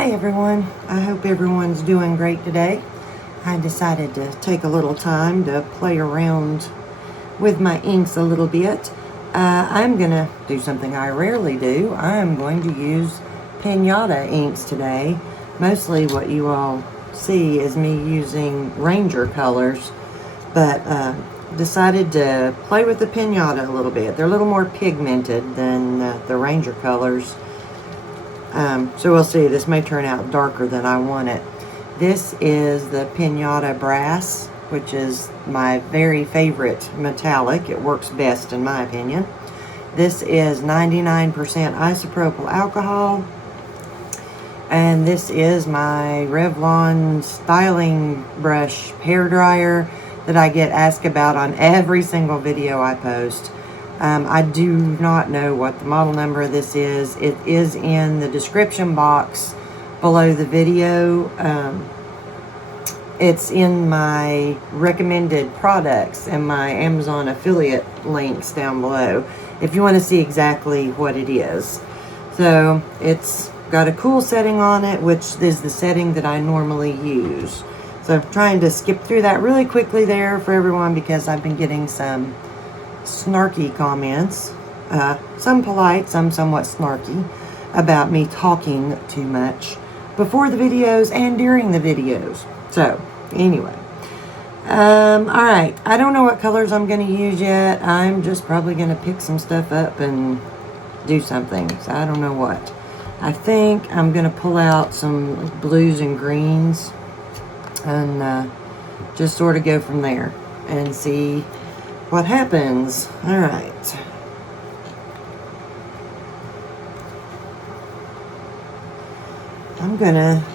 Hi everyone, I hope everyone's doing great today. I decided to take a little time to play around with my inks a little bit. I'm going to do something I rarely do. I'm going to use Pinata inks today. Mostly what you all see is me using Ranger colors, but decided to play with the Pinata a little bit. They're a little more pigmented than the Ranger colors. So we'll see. This may turn out darker than I want it. This is the Pinata Brass, which is my very favorite metallic. It works best in my opinion. This is 99% isopropyl alcohol. And this is my Revlon styling brush hair dryer that I get asked about on every single video I post. I do not know what the model number of this is. It is in the description box below the video. It's in my recommended products and my Amazon affiliate links down below if you want to see exactly what it is. So it's got a cool setting on it, which is the setting that I normally use. So I'm trying to skip through that really quickly there for everyone because I've been getting some snarky comments, some polite, some somewhat snarky, about me talking too much before the videos and during the videos. So anyway, alright, I don't know what colors I'm going to use yet. I'm just probably going to pick some stuff up and do something, so I don't know what. I think I'm going to pull out some blues and greens and just sort of go from there and see what happens. Alright.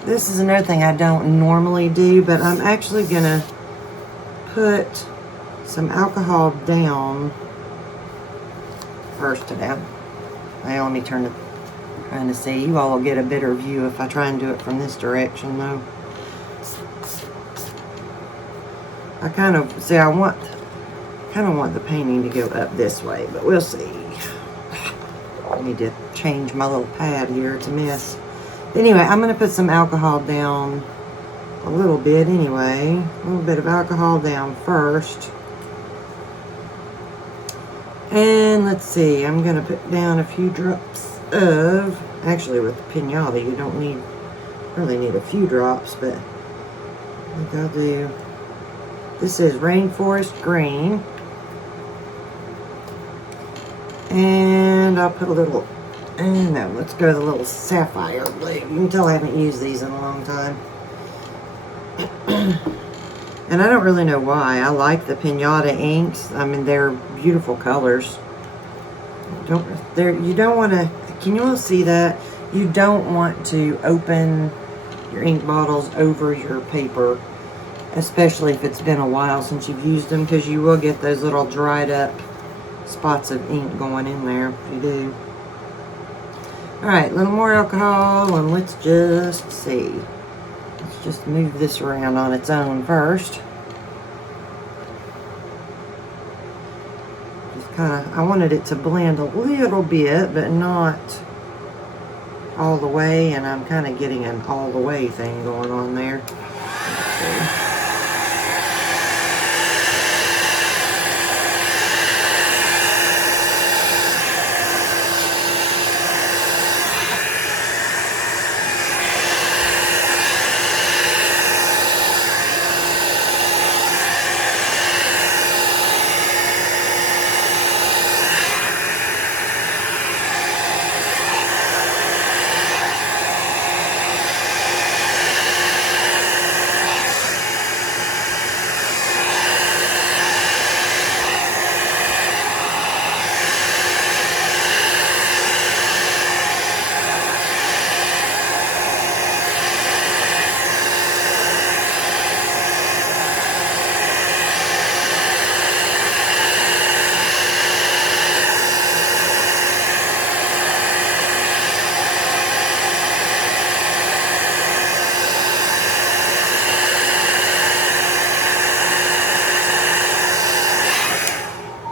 This is another thing I don't normally do, but I'm actually gonna put some alcohol down first today. Let me turn it, trying to see. You all will get a better view if I try and do it from this direction though. I kind of want the painting to go up this way, but we'll see. I need to change my little pad here. It's a mess. Anyway, I'm going to put some alcohol down a little bit anyway. A little bit of alcohol down first. And let's see, I'm going to put down a few drops of, actually with the Pinata, you don't really need a few drops, but I think I'll do, this is Rainforest Green. And I'll put a little, and no, let's go with a little sapphire blue. You can tell I haven't used these in a long time. And I don't really know why. I like the Pinata inks. I mean, they're beautiful colors. You don't want to, can you all see that? You don't want to open your ink bottles over your paper, especially if it's been a while since you've used them, because you will get those little dried up spots of ink going in there if you do. Alright, a little more alcohol, and let's just see. Let's just move this around on its own first. Just kind of, I wanted it to blend a little bit, but not all the way, and I'm kind of getting an all the way thing going on there. Let's see.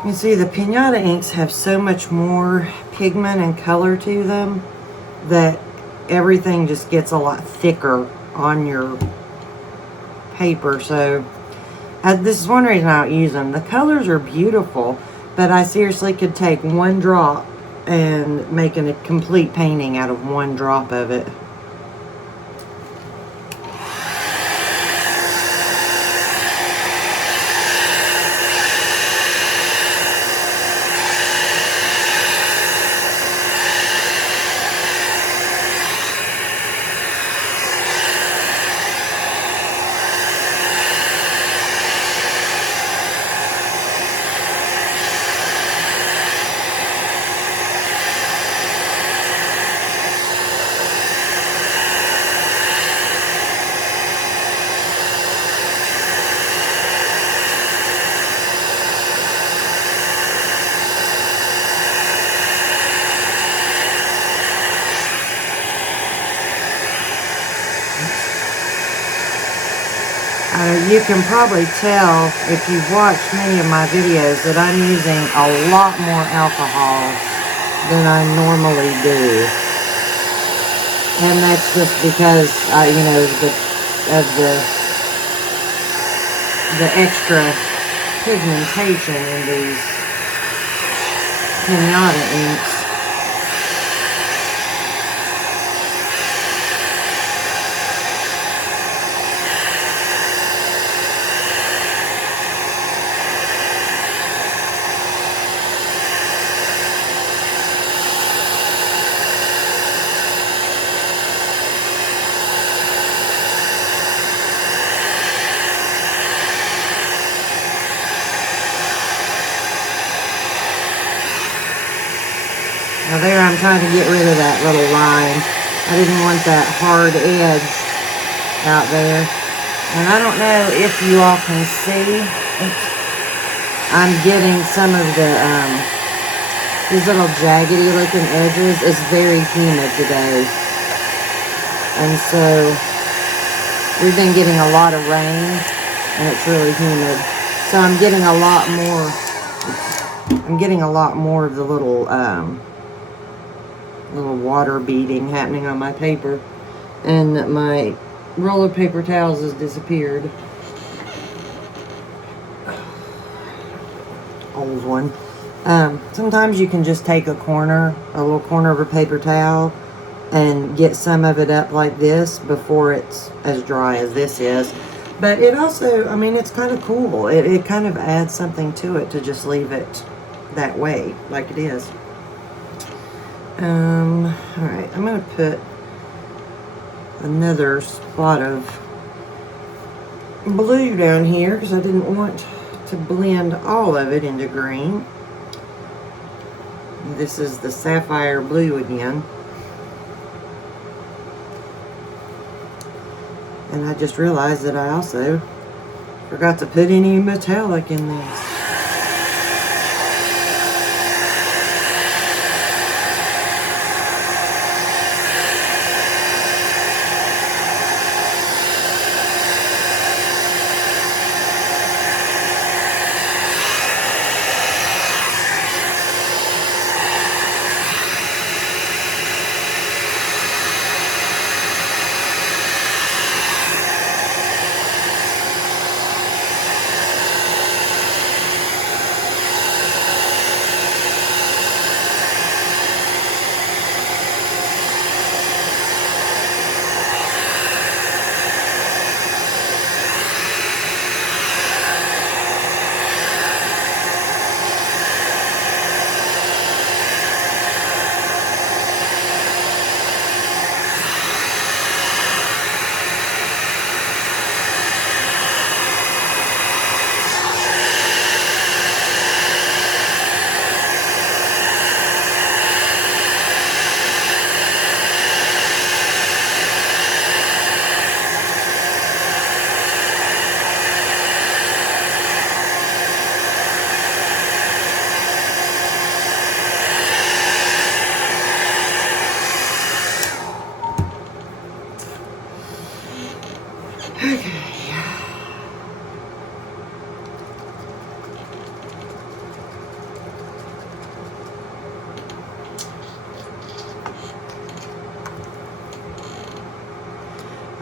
You see, the Pinata inks have so much more pigment and color to them that everything just gets a lot thicker on your paper. So this is one reason I don't use them. The colors are beautiful, but I seriously could take one drop and make a complete painting out of one drop of it. You can probably tell if you've watched many of my videos that I'm using a lot more alcohol than I normally do. And that's just because, you know, of the extra pigmentation in these pinata inks. Now there I'm trying to get rid of that little line. I didn't want that hard edge out there. And I don't know if you all can see. I'm getting some of the, these little jaggedy looking edges. It's very humid today. And so we've been getting a lot of rain and it's really humid. So I'm getting a lot more of the little, little water beading happening on my paper, and my roll of paper towels has disappeared. Old one. Sometimes you can just take a little corner of a paper towel and get some of it up like this before it's as dry as this is. But it also, I mean, it's kind of cool. It kind of adds something to it to just leave it that way, like it is. Alright, I'm going to put another spot of blue down here because I didn't want to blend all of it into green. This is the sapphire blue again. And I just realized that I also forgot to put any metallic in these.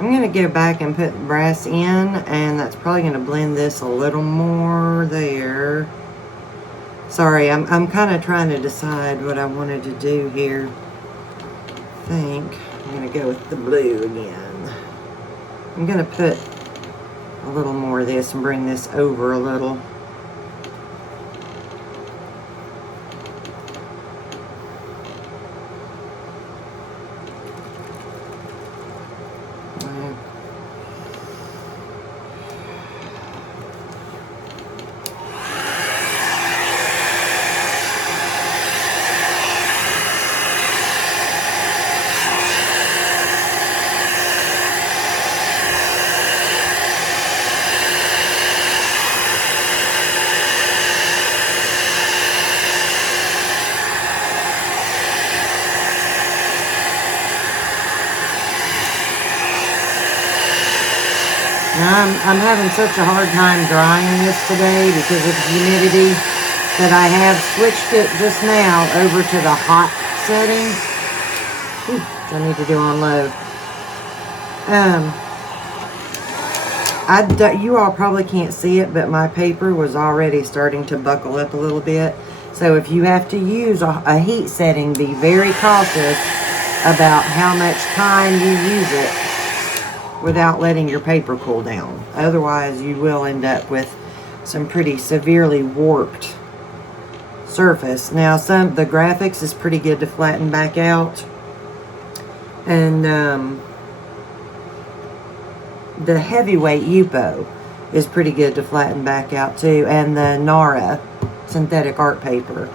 I'm going to go back and put brass in, and that's probably going to blend this a little more there. Sorry, I'm kind of trying to decide what I wanted to do here. I think I'm going to go with the blue again. I'm going to put a little more of this and bring this over a little. Now I'm having such a hard time drying this today because of the humidity that I have switched it just now over to the hot setting. Which I need to do on low. You all probably can't see it, but my paper was already starting to buckle up a little bit. So if you have to use a heat setting, be very cautious about how much time you use it without letting your paper cool down. Otherwise, you will end up with some pretty severely warped surface. Now, the graphics is pretty good to flatten back out. And the heavyweight Yupo is pretty good to flatten back out too. And the Nara synthetic art paper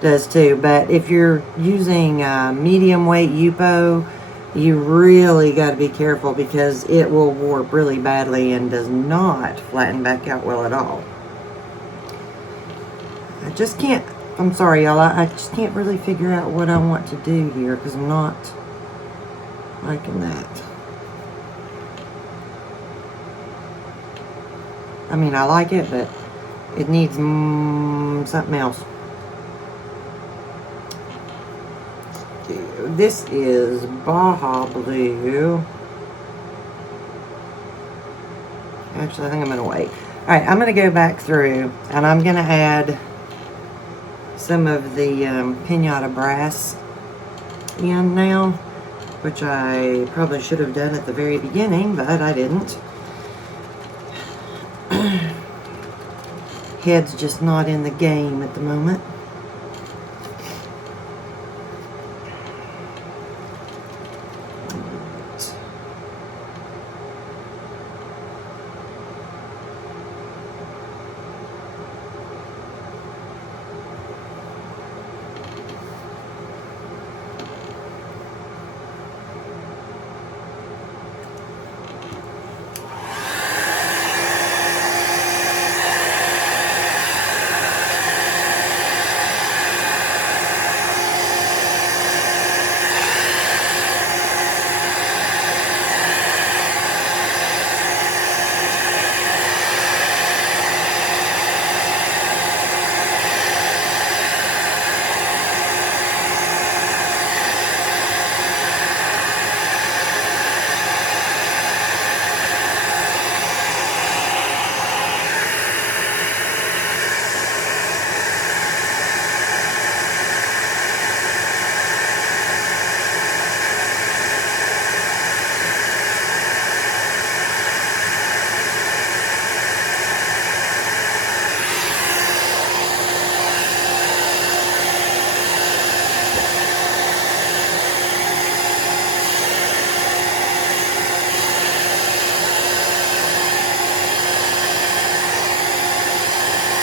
does too. But if you're using medium weight Yupo, you really got to be careful because it will warp really badly and does not flatten back out well at all. I just can't, I'm sorry y'all, I just can't really figure out what I want to do here because I'm not liking that. I mean, I like it, but it needs something else. This is Baja Blue. Actually, I think I'm going to wait. Alright, I'm going to go back through and I'm going to add some of the Pinata Brass in now, which I probably should have done at the very beginning, but I didn't. Head's just not in the game at the moment.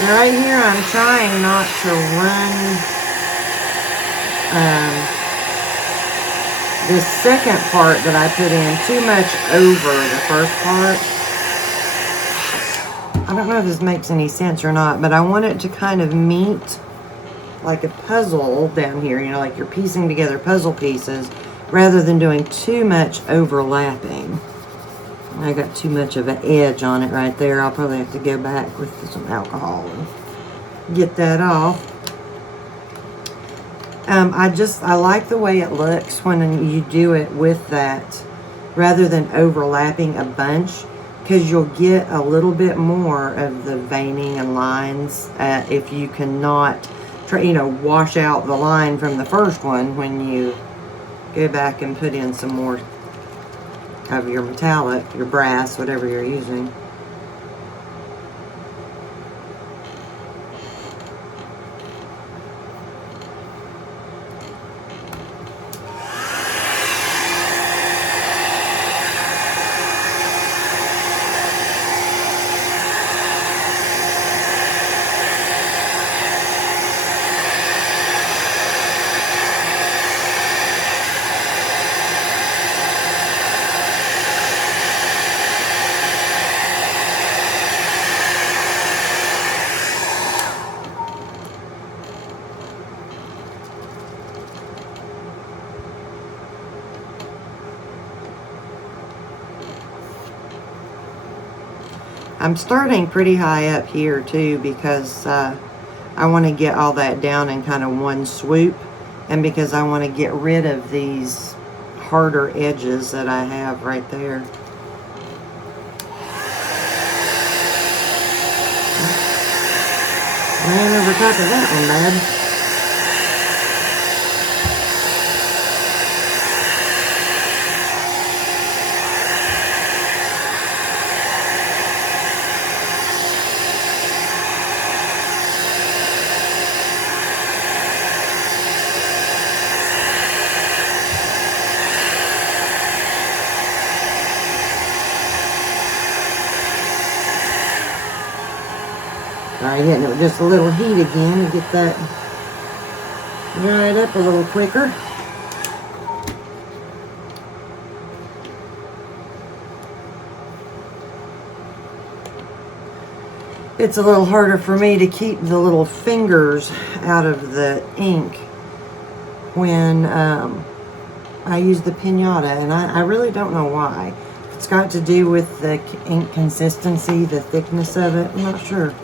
Right here, I'm trying not to run this second part that I put in too much over the first part. I don't know if this makes any sense or not, but I want it to kind of meet like a puzzle down here, you know, like you're piecing together puzzle pieces rather than doing too much overlapping. I got too much of an edge on it right there. I'll probably have to go back with some alcohol and get that off. I like the way it looks when you do it with that rather than overlapping a bunch, because you'll get a little bit more of the veining and lines if you cannot wash out the line from the first one when you go back and put in some more of your metallic, your brass, whatever you're using. I'm starting pretty high up here too, because I want to get all that down in kind of one swoop, and because I want to get rid of these harder edges that I have right there. Ran over top of that one, bad. Alright, hitting it with just a little heat again to get that dried up a little quicker. It's a little harder for me to keep the little fingers out of the ink when I use the pinata, and I really don't know why. It's got to do with the ink consistency, the thickness of it, I'm not sure.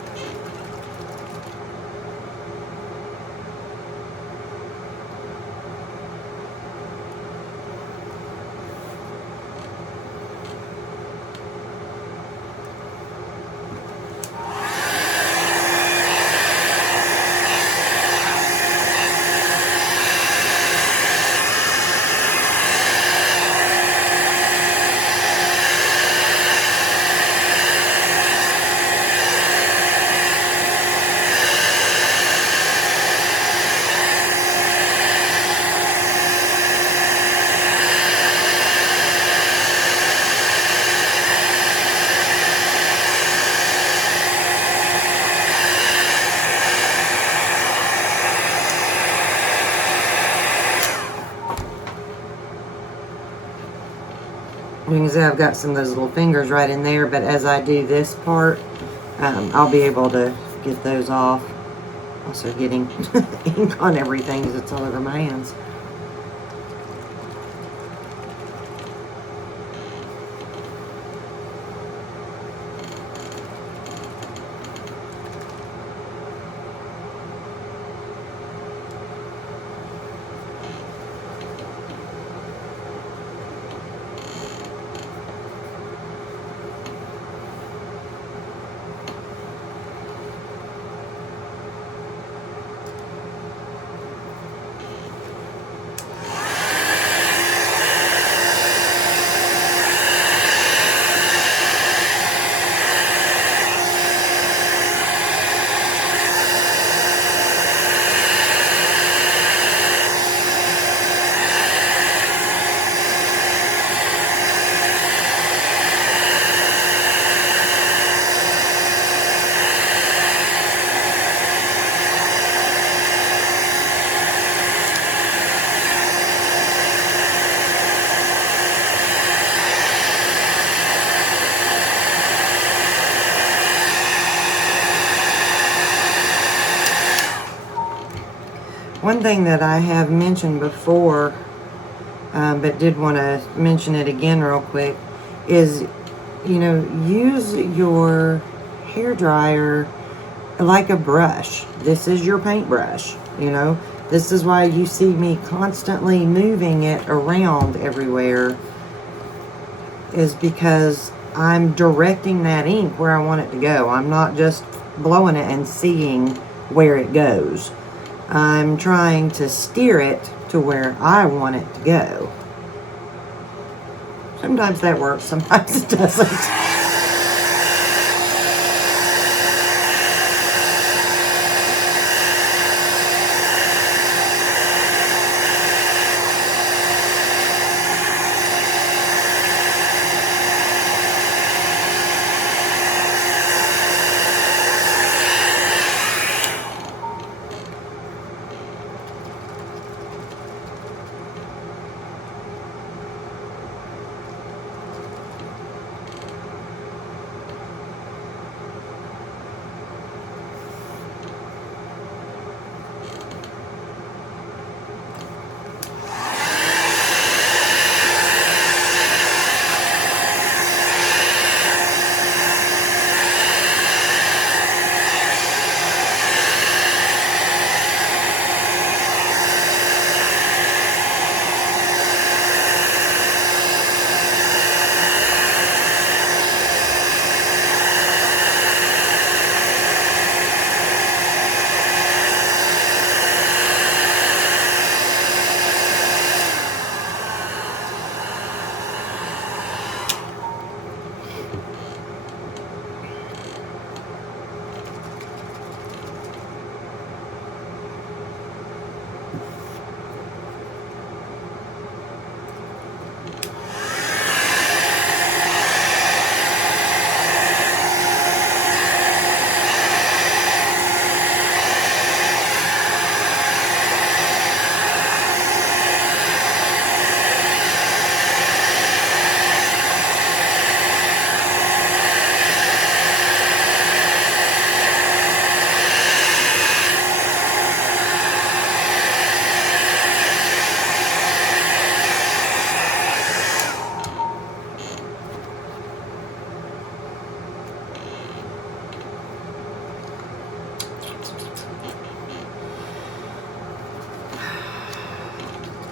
You can see I've got some of those little fingers right in there, but as I do this part, I'll be able to get those off. Also getting ink on everything because it's all over my hands. One thing that I have mentioned before, but did want to mention it again real quick, is, use your hair dryer like a brush. This is your paintbrush, This is why you see me constantly moving it around everywhere. is because I'm directing that ink where I want it to go. I'm not just blowing it and seeing where it goes. I'm trying to steer it to where I want it to go. Sometimes that works, sometimes it doesn't.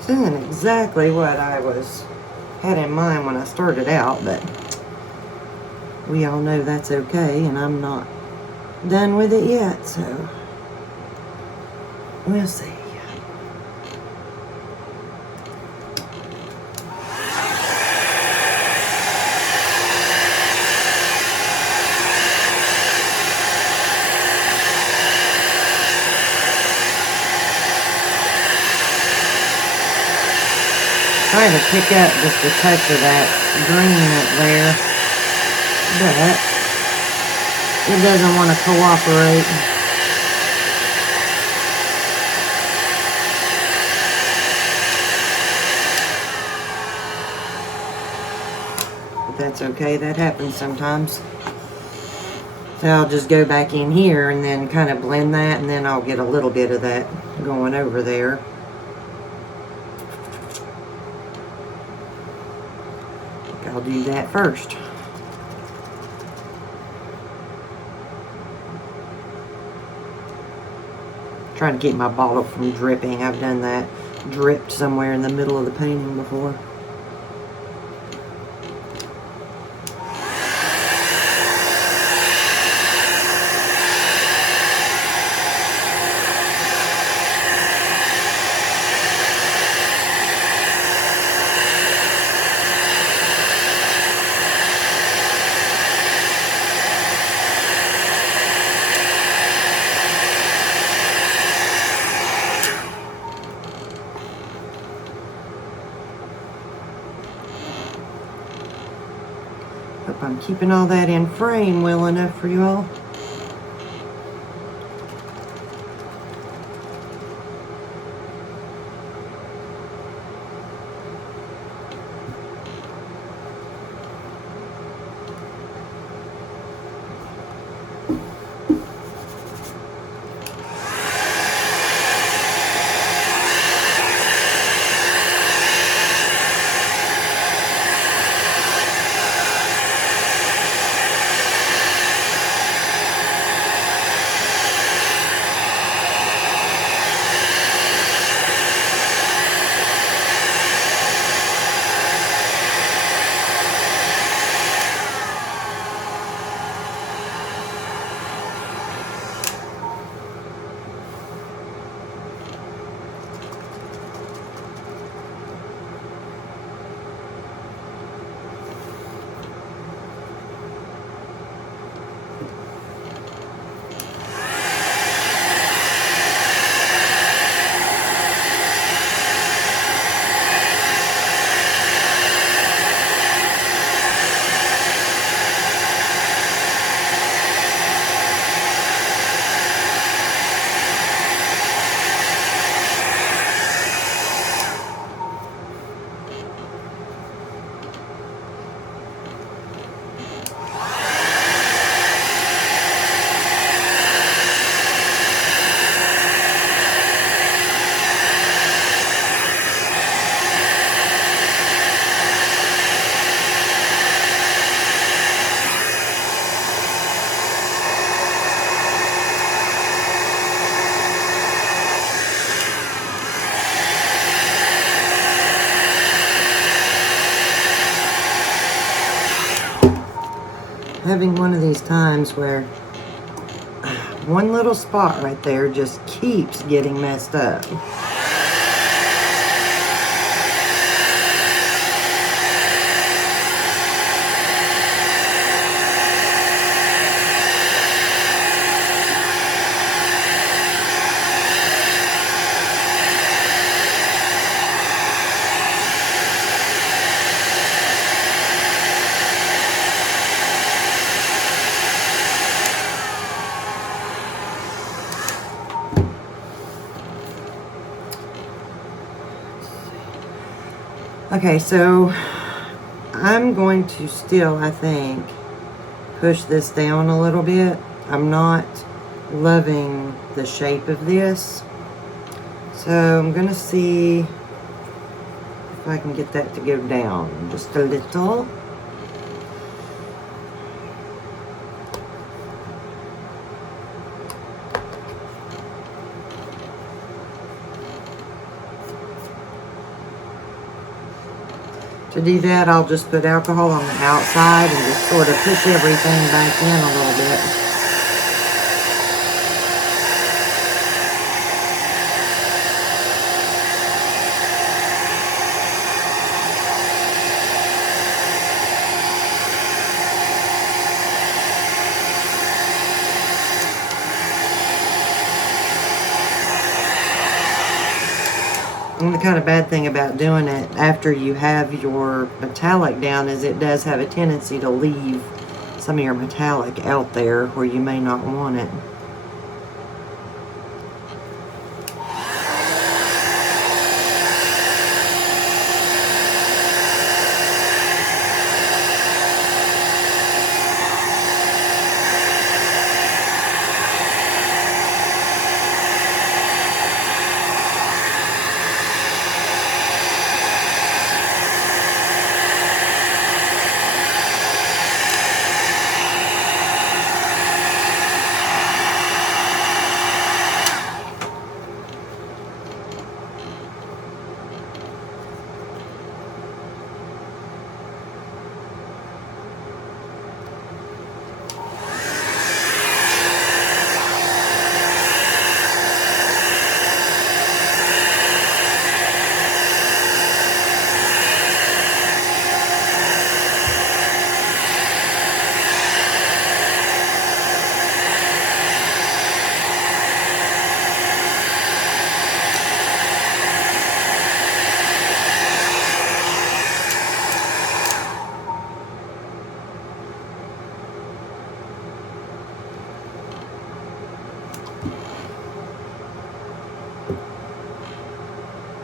This isn't exactly what I had in mind when I started out, but we all know that's okay, and I'm not done with it yet, so we'll see. Trying to pick up just a touch of that green up there, but it doesn't want to cooperate. But that's okay, that happens sometimes. So I'll just go back in here and then kind of blend that, and then I'll get a little bit of that going over there. I'll do that first. Trying to keep my bottle from dripping. I've done that. Dripped somewhere in the middle of the painting before. Hope I'm keeping all that in frame well enough for you all. having one of these times where one little spot right there just keeps getting messed up. Okay, so I'm going to still, I think, push this down a little bit. I'm not loving the shape of this. So I'm going to see if I can get that to go down just a little. To do that, I'll just put alcohol on the outside and just sort of push everything back in a little bit. And the kind of bad thing about doing it after you have your metallic down is it does have a tendency to leave some of your metallic out there where you may not want it.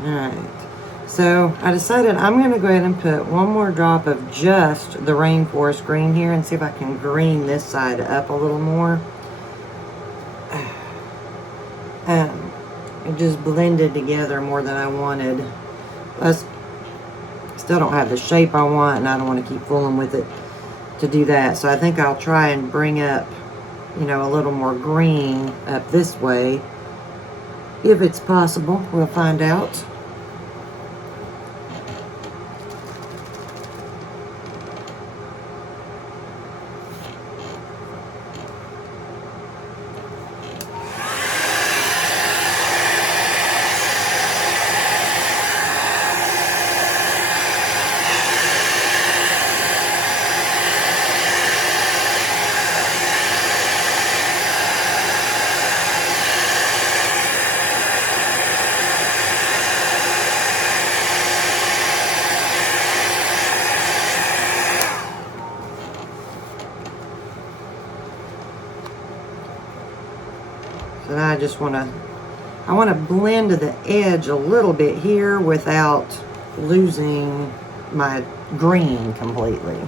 Alright, so I decided I'm going to go ahead and put one more drop of just the rainforest green here and see if I can green this side up a little more. It just blended together more than I wanted. Plus, still don't have the shape I want, and I don't want to keep fooling with it to do that. So I think I'll try and bring up, you know, a little more green up this way. If it's possible, we'll find out. So now I just want to blend to the edge a little bit here without losing my green completely.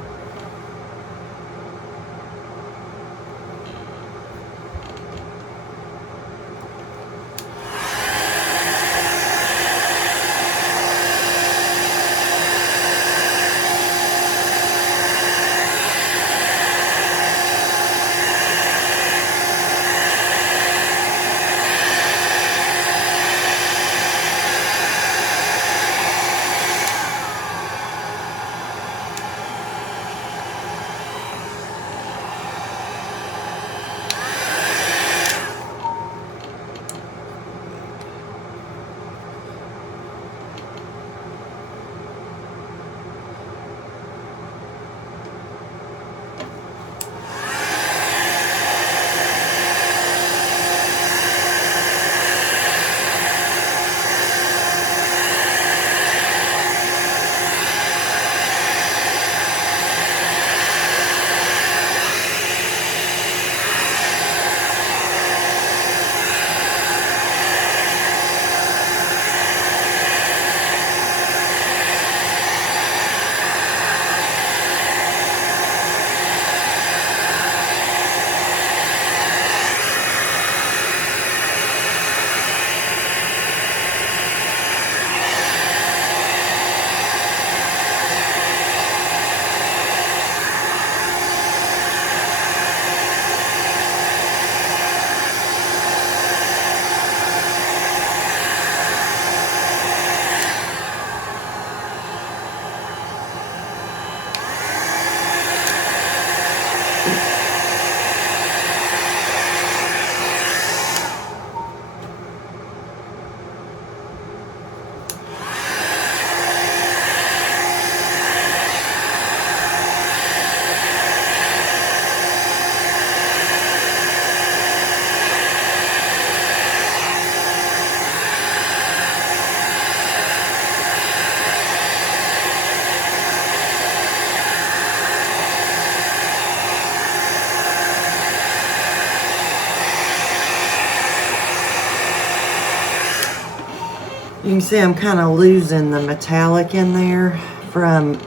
You can see I'm kind of losing the metallic in there from,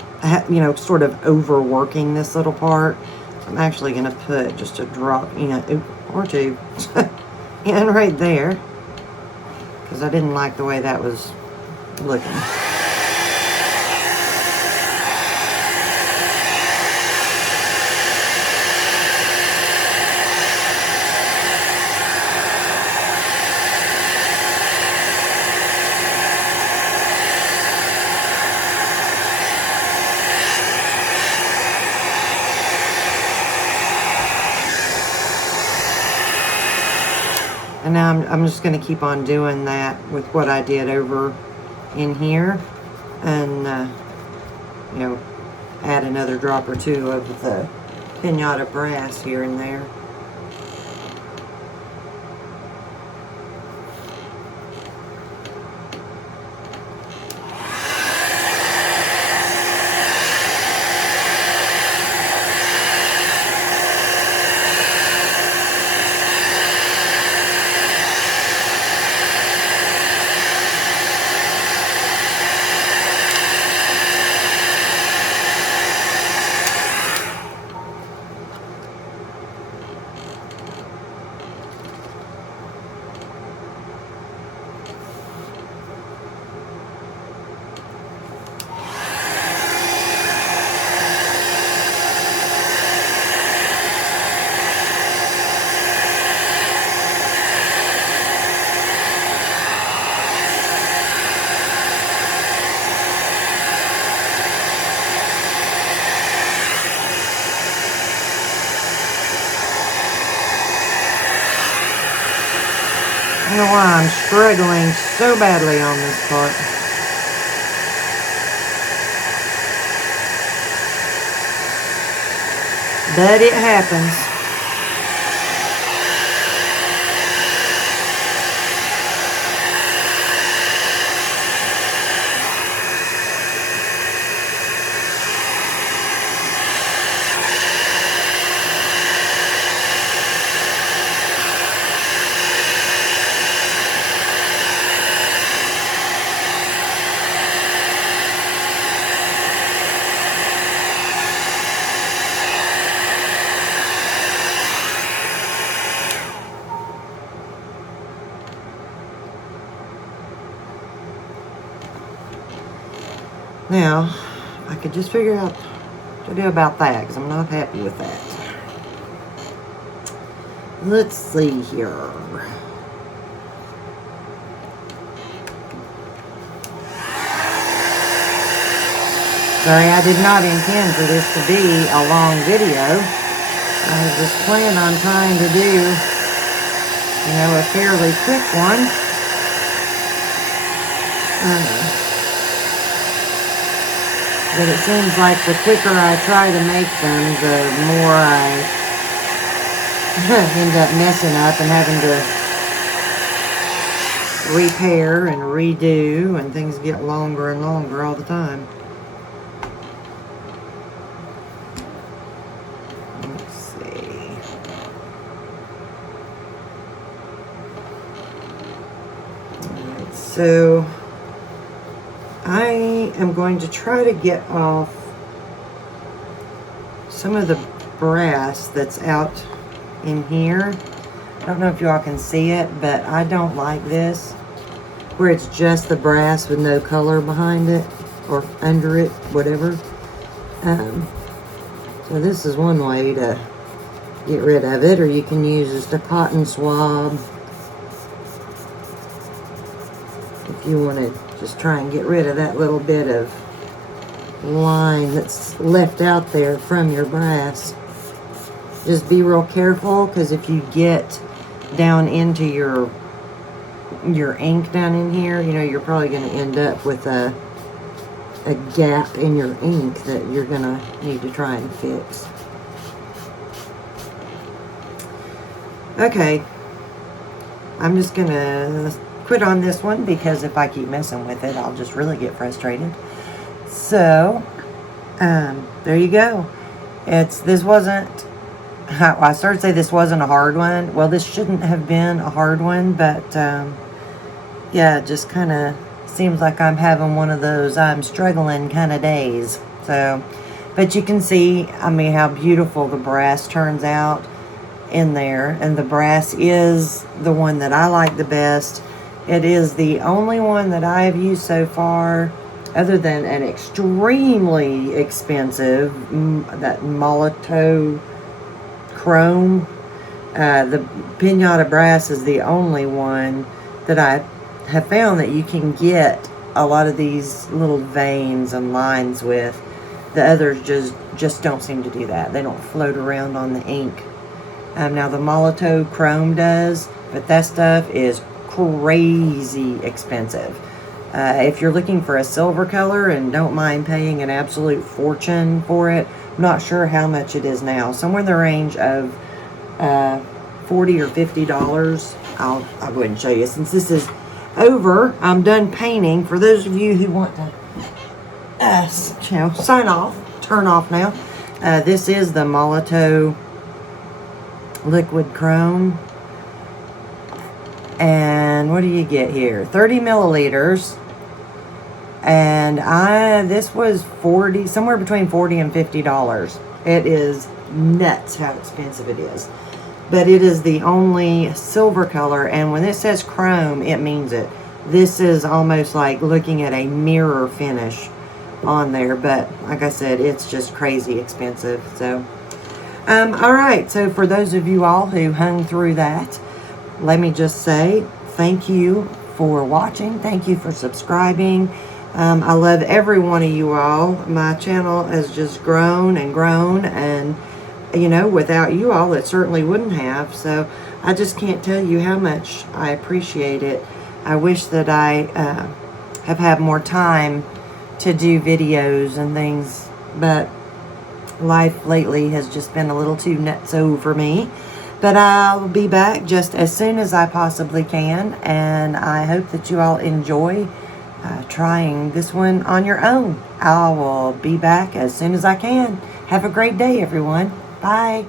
you know, sort of overworking this little part. So I'm actually going to put just a drop, you know, or two in right there, because I didn't like the way that was looking. And now I'm just going to keep on doing that with what I did over in here, and you know, add another drop or two of the pinata brass here and there. I don't know why I'm struggling so badly on this part. But it happens. Now, I could just figure out what to do about that, because I'm not happy with that. Let's see here. Sorry, I did not intend for this to be a long video. I was just planning on trying to do, you know, a fairly quick one. But it seems like the quicker I try to make them, the more I end up messing up and having to repair and redo, and things get longer and longer all the time. Let's see. Alright, so I am going to try to get off some of the brass that's out in here. I don't know if y'all can see it, but I don't like this, where it's just the brass with no color behind it or under it, whatever. So this is one way to get rid of it, or you can use just a cotton swab if you want to just try and get rid of that little bit of line that's left out there from your brass. Just be real careful, because if you get down into your ink down in here, you know, you're probably going to end up with a gap in your ink that you're going to need to try and fix. Okay, I'm just going to quit on this one, because if I keep messing with it, I'll just really get frustrated. So, there you go. This wasn't, I started to say this wasn't a hard one. Well, this shouldn't have been a hard one, but, yeah, it just kind of seems like I'm having one of those I'm struggling kind of days. So, but you can see, I mean, how beautiful the brass turns out in there. And the brass is the one that I like the best. It is the only one that I have used so far, other than an extremely expensive, that Molotov chrome. The Pinata brass is the only one that I have found that you can get a lot of these little veins and lines with. The others just don't seem to do that. They don't float around on the ink. Now the Molotov chrome does, but that stuff is crazy expensive. If you're looking for a silver color and don't mind paying an absolute fortune for it, I'm not sure how much it is now. Somewhere in the range of $40 or $50. I'll go ahead and show you. Since this is over, I'm done painting. For those of you who want to sign off, turn off now. This is the Molotov liquid chrome. And what do you get here? 30 milliliters. And this was somewhere between $40 and $50. It is nuts how expensive it is. But it is the only silver color, and when it says chrome, it means it. This is almost like looking at a mirror finish on there, but like I said, it's just crazy expensive. So, all right. So for those of you all who hung through that, let me just say thank you for watching. Thank you for subscribing. I love every one of you all. My channel has just grown and grown, and you know, without you all, it certainly wouldn't have. So I just can't tell you how much I appreciate it. I wish that I have had more time to do videos and things, but life lately has just been a little too nutso for me. But I'll be back just as soon as I possibly can, and I hope that you all enjoy trying this one on your own. I will be back as soon as I can. Have a great day, everyone. Bye.